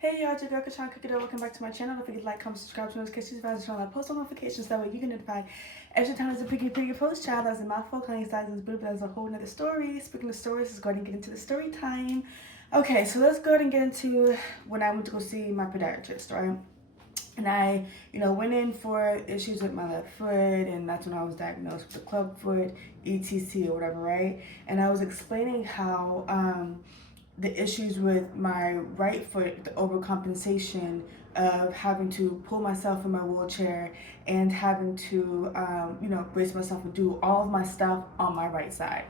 Hey y'all, it's your girl Kashan Cookie. Welcome back to my channel. Don't forget to like, comment, subscribe to notifications, turn on post notifications. That way you can notify every time there's a pretty post. Child, that's a mouthful. Calling size is blue, but that's a whole nother story. Speaking of stories, let's go ahead and get into the story time. Okay, so let's go ahead and get into when I went to go see my podiatrist, right? And I, went in for issues with my left foot, and that's when I was diagnosed with the club foot, ETC or whatever, right? And I was explaining how the issues with my right foot, the overcompensation of having to pull myself in my wheelchair and having to, brace myself and do all of my stuff on my right side.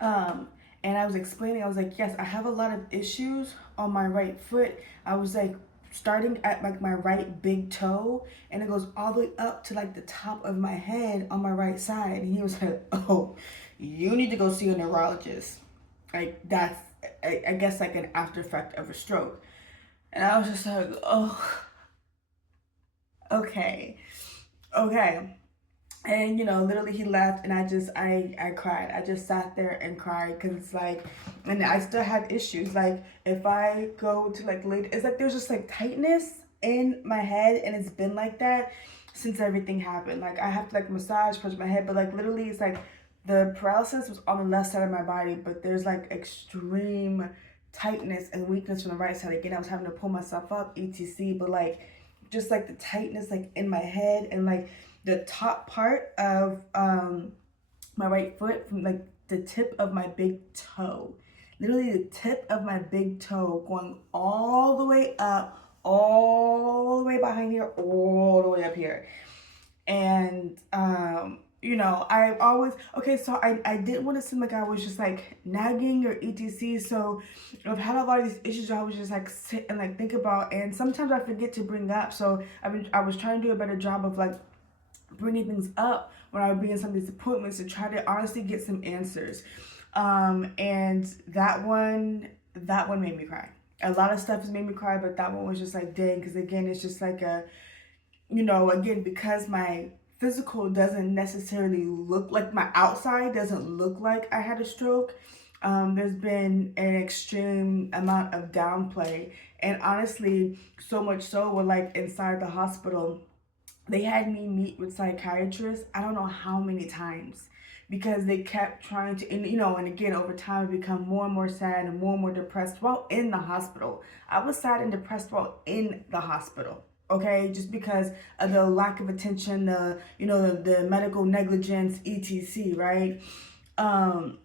Um, and I was explaining, I was like, yes, I have a lot of issues on my right foot. I was like, starting at like my right big toe, and it goes all the way up to like the top of my head on my right side. And he was like, oh, you need to go see a neurologist. Like that's, I guess, like an after effect of a stroke. And I was just like, oh, okay, okay. And literally he left, and I cried. I just sat there and cried because it's like, and I still have issues. Like if I go to like late, it's like there's just like tightness in my head, and it's been like that since everything happened. Like I have to like massage, push my head, but like literally it's like the paralysis was on the left side of my body, but there's like extreme tightness and weakness from the right side. Again, I was having to pull myself up, etc. But like just like the tightness like in my head, and like the top part of my right foot, from like the tip of my big toe, literally the tip of my big toe, going all the way up, all the way behind here, all the way up here. And I always, okay, so I didn't want to seem like I was just like nagging or etc. So I've had a lot of these issues I was just like sit and like think about, and sometimes I forget to bring up. So I was trying to do a better job of like bringing things up when I would be in some of these appointments to try to honestly get some answers. And that one made me cry. A lot of stuff has made me cry, but that one was just like, dang, because again, it's just like a, again, because my physical doesn't necessarily look like, my outside doesn't look like I had a stroke. There's been an extreme amount of downplay, and honestly, so much so, we're like inside the hospital, they had me meet with psychiatrists, I don't know how many times, because they kept trying to, and again, over time, I become more and more sad and more depressed while in the hospital. I was sad and depressed while in the hospital. Okay, just because of the lack of attention, the medical negligence, etc. Right? And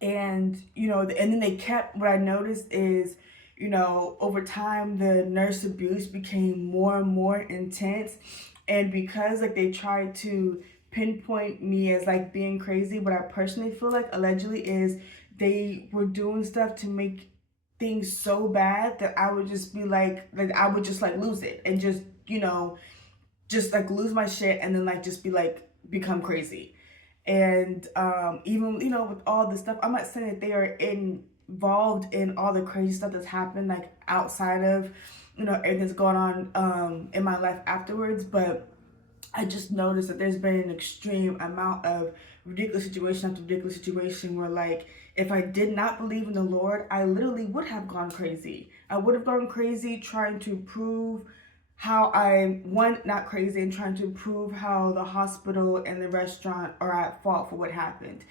and then they kept, what I noticed is, over time the nurse abuse became more and more intense, and because like they tried to pinpoint me as like being crazy, what I personally feel like allegedly is they were doing stuff to make things so bad that I would just be like I would just like lose it and just like lose my shit, and then like just be like become crazy. And even with all the stuff, I'm not saying that they are involved in all the crazy stuff that's happened like outside of everything that's going on in my life afterwards, but I just noticed that there's been an extreme amount of ridiculous situation after ridiculous situation where, like, if I did not believe in the Lord, I literally would have gone crazy. I would have gone crazy trying to prove how I'm not crazy, and trying to prove how the hospital and the restaurant are at fault for what happened.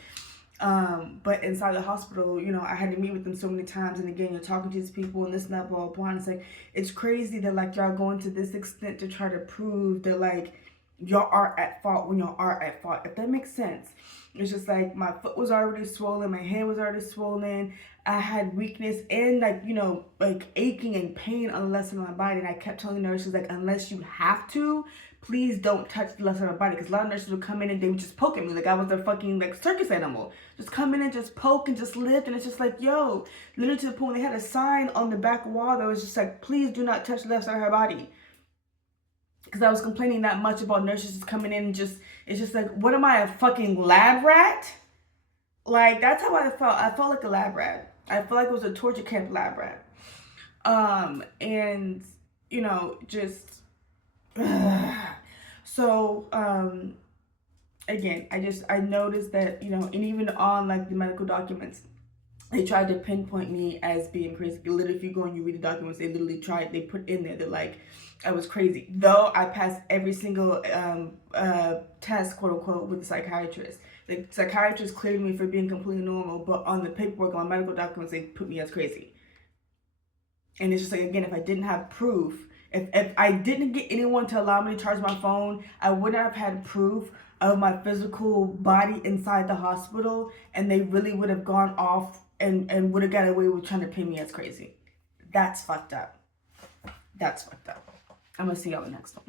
But inside the hospital, I had to meet with them so many times, and again, you're talking to these people and this and that, blah, blah, blah. And it's like, it's crazy that like y'all going to this extent to try to prove that like y'all are at fault when y'all are at fault, if that makes sense. It's just like my foot was already swollen, my hand was already swollen, I had weakness and like aching and pain on the left side of my body. And I kept telling the nurses, like, unless you have to, please don't touch the left side of my body, because a lot of nurses would come in and they would just poke at me like I was a fucking like circus animal. Just come in and just poke and just lift, and it's just like, yo, literally to the point they had a sign on the back wall that was just like, please do not touch the left side of her body. Because I was complaining that much about nurses just coming in and just, it's just like, what am I, a fucking lab rat? Like, that's how I felt. I felt like a lab rat. I felt like it was a torture camp lab rat. And, just, so, again, I noticed that, and even on like the medical documents, they tried to pinpoint me as being crazy. Literally, if you go and you read the documents, they put in there, they're like, I was crazy. Though I passed every single test, quote unquote, with the psychiatrist. The psychiatrist cleared me for being completely normal, but on the paperwork, on my medical documents, they put me as crazy. And it's just like, again, if I didn't have proof, if I didn't get anyone to allow me to charge my phone, I wouldn't have had proof of my physical body inside the hospital, and they really would have gone off and would have got away with trying to pay me as crazy. That's fucked up. That's fucked up. I'm gonna see y'all in the next one.